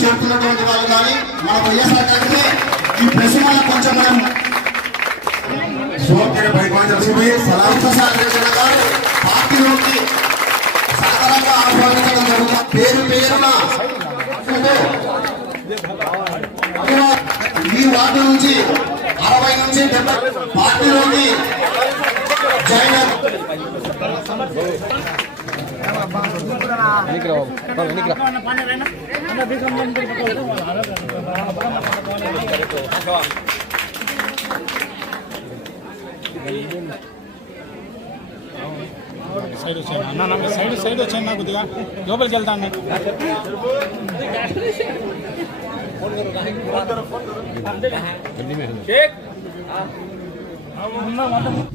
చేరుతున్నటువంటి వాళ్ళు కానీ మన వైఎస్ఆర్ గారికి ఈ ప్రెస్ వల్ల కొంచెం మనం పార్టీలోకి సాధారణంగా ఆహ్వానించడం జరుగుతుంది. పేరు పేరున ఈ వార్డు నుంచి 60 నుంచి 70 పార్టీలోకి జాయిన్ సైడ్ వచ్చాను సైడ్ వచ్చాను నాకు కొద్దిగా లోపలికి వెళ్తాను.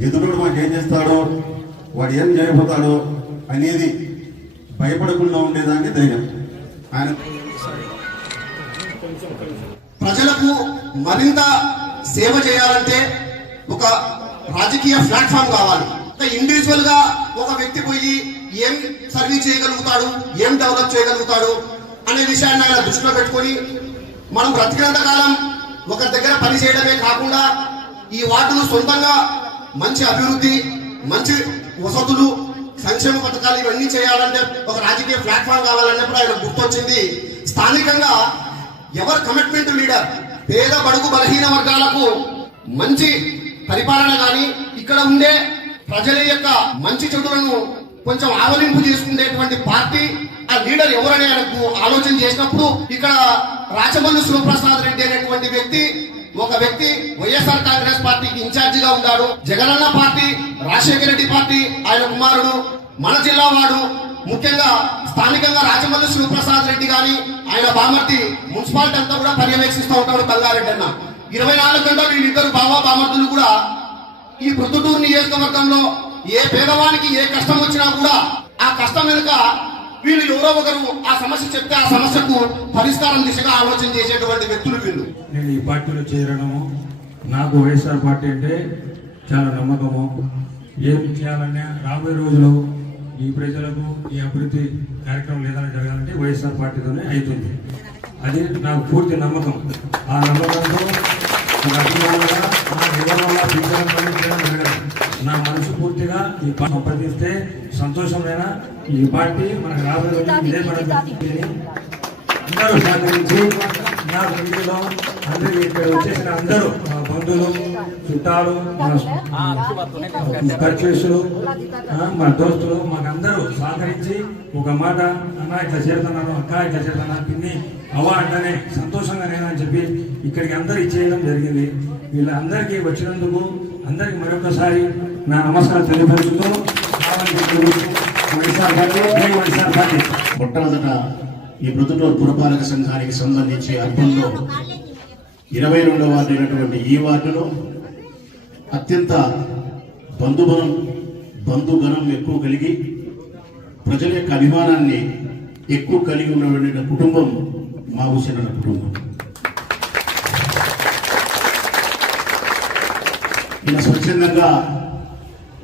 ఎదురుడు మాకు ఏం చేస్తాడో వాడు ఏం చేయబోతాడో అనేది భయపడకుండా ఉండేదాన్ని ధైర్యం. ఆయన ప్రజలకు మరింత సేవ చేయాలంటే ఒక రాజకీయ ప్లాట్ఫామ్ కావాలి. ఇండివిజువల్ గా ఒక వ్యక్తి పోయి ఏం సర్వీస్ చేయగలుగుతాడు, ఏం డెవలప్ చేయగలుగుతాడు అనే విషయాన్ని ఆయన దృష్టిలో పెట్టుకొని మనం బ్రతికినంత కాలం ఒకరి దగ్గర పని చేయడమే కాకుండా ఈ వార్డును సొంతంగా మంచి అభివృద్ధి, మంచి వసతులు, సంక్షేమ పథకాలు ఇవన్నీ చేయాలంటే ఒక రాజకీయ ప్లాట్ఫామ్ కావాలన్నప్పుడు ఆయన గుర్తొచ్చింది స్థానికంగా ఎవరు కమిట్మెంట్ లీడర్, పేద బడుగు బలహీన వర్గాలకు మంచి పరిపాలన కానీ ఇక్కడ ఉండే ప్రజల యొక్క మంచి చెడులను కొంచెం ఆవలింపు చేసుకునేటువంటి పార్టీ ఆ లీడర్ ఎవరని ఆయనకు ఆలోచన చేసినప్పుడు ఇక్కడ రాచమల్లు శివప్రసాద్ రెడ్డి అనేటువంటి ఒక వ్యక్తి వైఎస్ఆర్ కాంగ్రెస్ పార్టీకి ఇన్ఛార్జిగా ఉన్నాడు. జగనన్న పార్టీ, రాజశేఖర రెడ్డి పార్టీ ఆయన కుమారుడు, మన జిల్లా వాడు, ముఖ్యంగా స్థానికంగా రాచమల్లు శివప్రసాద్ రెడ్డి గాని ఆయన బామర్తి మున్సిపాలిటీ అంతా కూడా పర్యవేక్షిస్తూ ఉంటాడు బంగారెడ్డి అన్న. 24 గంటలు వీళ్ళిద్దరు బామర్దులు కూడా ఈ ప్రొద్దుటూరు నియోజకవర్గంలో ఏ పేదవానికి ఏ కష్టం వచ్చినా కూడా ఆ కష్టం వెనుక వీళ్ళు ఎవరో ఒకరు ఆ సమస్య చెప్తే ఆ సమస్యకు పరిష్కారం దిశగా ఆలోచన చేసేటువంటి వ్యక్తులు వీళ్ళు. నేను ఈ పార్టీలో చేరడము, నాకు వైఎస్ఆర్ పార్టీ అంటే చాలా నమ్మకము. ఏం చేయాలన్నా రాబోయే రోజులు ఈ ప్రజలకు ఈ అభివృద్ధి కార్యక్రమం ఏదైనా జరగాలంటే వైఎస్ఆర్ పార్టీతోనే అవుతుంది. అది నాకు పూర్తి నమ్మకం. ఆ నమ్మకంతో నా మనసు పూర్తిగా ఈ సంప్రదిస్తే సంతోషమైన ఈ పార్టీ మనకు రాబోయే రోజు ఇదే అందరూ సహకరించి నా సమితిలో అందరూ ఇక్కడ వచ్చేసిన అందరూ మా బంధువులు, చుట్టాలు, పర్చేసులు, మా దోస్తులు మాకందరూ సహకరించి ఒక మాట అన్న ఇట్లా చేరుతున్నాను, అక్క ఇట్లా చేరుతున్నా, పిన్ని అవ్వ అంటేనే సంతోషంగా నేనని చెప్పి ఇక్కడికి అందరూ ఇచ్చేయడం జరిగింది. వీళ్ళందరికీ వచ్చినందుకు అందరికి మరొకసారి నా నమస్కారం తెలియపరుస్తూ మొట్టమొదట ఈ ప్రొద్దుటూరు పురపాలక సంఘానికి సంబంధించి అర్బన్లో 22వ వార్డు అయినటువంటి ఈ వార్డులో అత్యంత బంధుగణం ఎక్కువ కలిగి ప్రజల యొక్క అభిమానాన్ని ఎక్కువ కలిగి ఉన్నటువంటి కుటుంబం మా హుసేన్ కుటుంబం. ఈయన స్వచ్ఛందంగా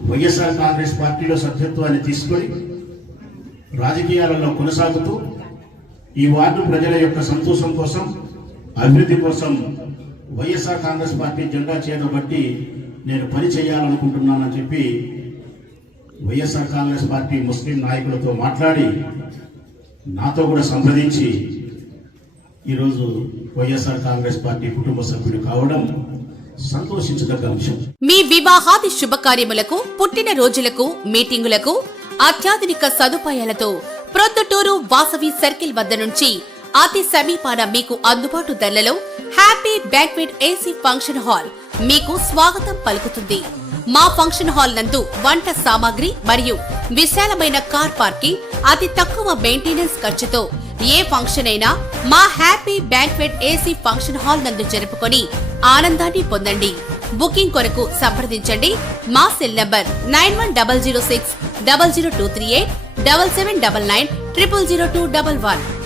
వైఎస్ఆర్ కాంగ్రెస్ పార్టీలో సభ్యత్వాన్ని తీసుకొని రాజకీయాలలో కొనసాగుతూ ఈ వార్డు ప్రజల యొక్క సంతోషం కోసం, అభివృద్ధి కోసం వైఎస్ఆర్ కాంగ్రెస్ పార్టీ జెండా చేతబట్టి నేను పని చేయాలనుకుంటున్నానని చెప్పి వైఎస్ఆర్ కాంగ్రెస్ పార్టీ ముస్లిం నాయకులతో మాట్లాడి నాతో కూడా సంప్రదించి ఈరోజు వైఎస్ఆర్ కాంగ్రెస్ పార్టీ కుటుంబ సభ్యుడు కావడం సంతోషించదగ్గ అంశం. మీ వివాహాది శుభకార్యములకు, పుట్టిన రోజులకు, మీటింగులకు అత్యాధునిక సదుపాయాలతో ప్రొద్దుటూరు వాసవి సర్కిల్ వద్ద నుంచి అతి సమీపాన మీకు అందుబాటు ధరలలో happy banquet AC function hall మీకు స్వాగతం పలుకుతుంది. మా ఫంక్షన్ హాల్ నందు వంట సామాగ్రి మరియు విశాలమైన కార్ పార్కింగ్, అతి తక్కువ మెయింటెనెన్స్ ఖర్చుతో ఏ ఫంక్షన్ అయినా మా happy banquet AC function hall నందు జరుపుకొని ఆనందాన్ని పొందండి. బుకింగ్ కొరకు సంప్రదించండి. మా సెల్ నంబర్ 9100600238 7799 000211.